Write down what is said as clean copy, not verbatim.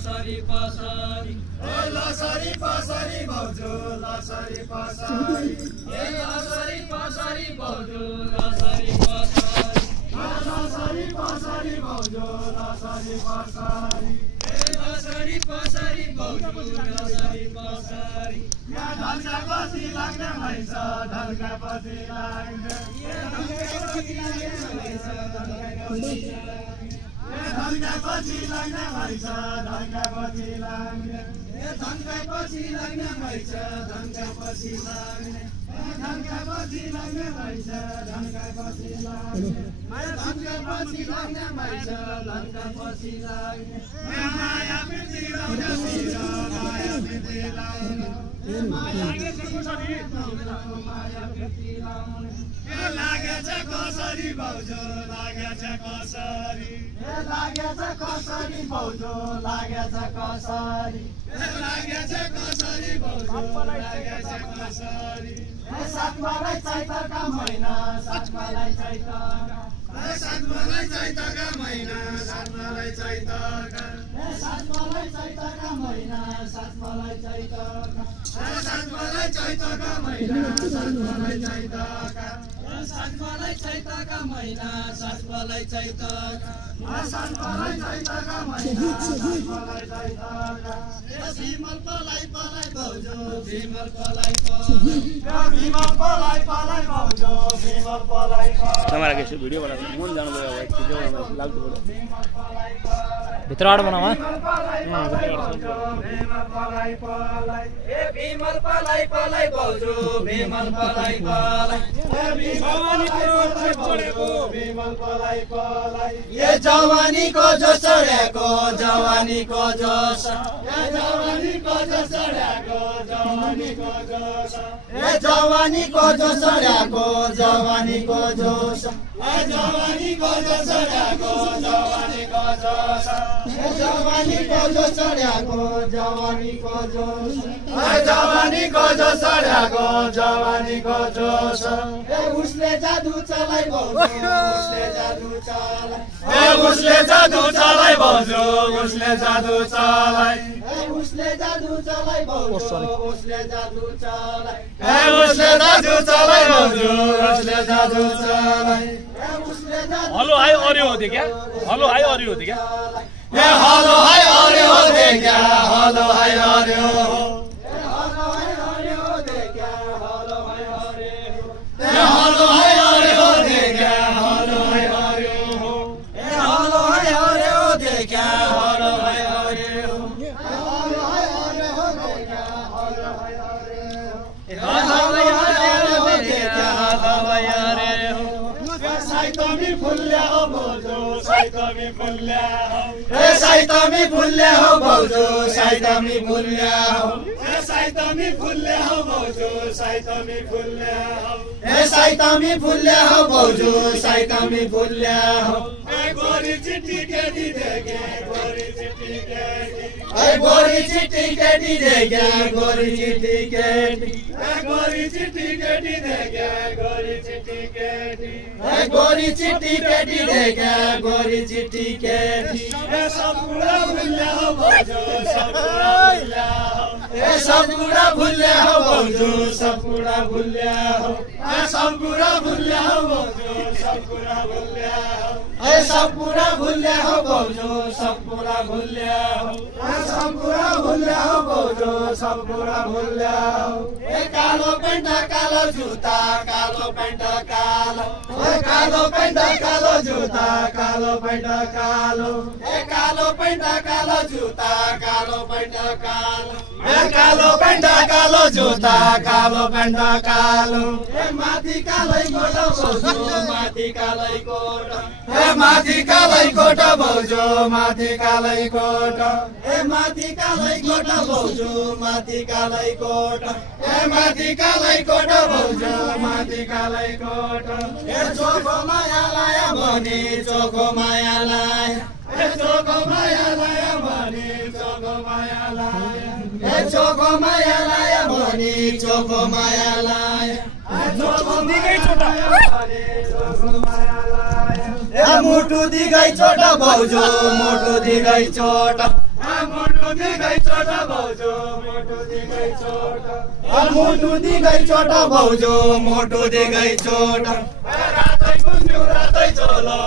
लसरी पसरी लसरी पसरी भाउजू लसरी पसरी लसरी पसरी भाउजू लसरी पसरी लसरी पसरी भाउजू लसरी पसरी लसरी पसरी भाउजू लसरी पसरी ढल्कापछि लाग्ने भन्छ ढल्कापछि लाग्ने ढल्कापछि लाग्ने भन्छ ढल्कापछि लाग्ने भन्छ ढल्कापछि लाग्ने ढल्कापछि लाग्ने भन्छ ढल्कापछि लाग्ने ढल्कापछि लाग्ने भन्छ ढल्कापछि लाग्ने ढल्कापछि लाग्ने भन्छ ढल्कापछि लाग्ने माया प्रीति रौना माया प्रीति लागेछ कसरी भाउजू लागेछ कसरी लागेछ कसरी भाउजू लागेछ कसरी लागेछ कसरी भाउजू लागेछ कसरी साथमालाई चैतका महिना साथमालाई चैतका साथमालाई चैतका महिना साथमालाई चैतका साथमालाई चैतका महिना साथमालाई चैतका साथमालाई चैतका महिना साथमालाई चैतका साथमालाई चैतका महिना साथमालाई चैतका साथमालाई चैतका महिना साथमालाई चैतका भीमल पलाई पलाई भाउजू भीमल पलाई पलाई भीमल पलाई पलाई भाउजू भीमल पलाई पलाई क्यामेरा के भिडियो बनाउँछ मन जानु भयो भाइ भिडियो बनाउनु लाग्छ बडो भित्रबाट बनाऊ भीमल पलाई पलाई भीमल पलाई पलाई भाउजू भीमल पलाई पलाई भीमल पलाई पलाई ये जवानीको जो चढेको जवानीको जोस जवानीको जो चढेको जवानीको जोस जवानीको जो चढेको जवानीको जोस जवानीको जो चढेको जवानीको जोस जवानीको जो चढेको जवानीको जोस जवानीको जो चढेको जवानीको जोस उसले जादु चलाई भाउजू उसले जादु चलाई उसले जादु चलाई भाउजू उसले जादु चलाई उसले जादु चलाई भाउजू उसले जादु चलाई उसले जादु चलाई भाउजू उसले जादु चलाई हेलो हाय अरे हो क्या हेलो हाय अरे हो क्या हेलो हाय अरे हो क्या हेलो हाय अरे हो हेलो हाय अरे हो क्या हेलो हाय अरे हो हेलो हाय अरे हो क्या हेलो हाय अरे हो हेलो हाय अरे हो क्या हेलो हाय अरे हो हेलो हाय अरे हो क्या हेलो हाय अरे हो साइतमी फुल्ल्या हो भाउजू साइतमी फुल्ल्या हो साइतमी फुल्ल्या हो भाउजू साइतमी फुल्ल्या हो साइतमी फुल्ल्या हो भाउजू साइतमी फुल्ल्या हो साइतमी फुल्ल्या हो भाउजू साइतमी फुल्ल्या हो गोरी चिट्ठी केटी देखे गोरी चिट्ठी केटी गोरी चिट्ठी केटी देखे गोरी चिट्ठी केटी गोरी चिट्ठी केटी देखे गोरी चिट्ठी केटी गोरी चिट्ठी केटी देखे गोरी चिट्ठी केटी सब कुरा भुल्ल्या हो भाउजू सब कुरा भुल्ल्या हो सब कुरा भुल्ल्या हो भाउजू सब कुरा भुल्ल्या हो सब कुरा भुल्ल्या हो भाउजू सब कुरा भुल्ल्या हो सब कुरा भुल्ल्या हो भाउजू सब कुरा भुल्ल्या हो सब कुरा भुल्ल्या हो भाउजू सब कुरा भुल्ल्या हो कालो पेन्ट कालो जुत्ता कालो पेन्ट कालो कालो पैंट कालो जुत्ता कालो पैंट कालो कालो पेन्ट कालो जुत्ता कालो पेन्ट कालो कालो पैंट कालो जुत्ता कालो पैंट कालो माथि कालै कोट भाउजू माथि कालै कोट माथि कालै कोट भाउजू माथि कालै कोट माथि कालै कोट भाउजू माथि कालै कोट माथि कालै कोट भाउजू माथि कालै कोट चोखो माया लाया भने चोखो माया लाया चोखो माया लाया भने चोखो माया लाया चोखो माया लाया भने चोखो माया लाया मुटु दिगै छोटा भाउजू मुटु दिगै छोटा दिगै छोटा भाउजू मोटो दिगै छोटा मोटो दिगै छोटा भाउजू मोटो दिगै छोटा रातै गुन्जु रातै चोलो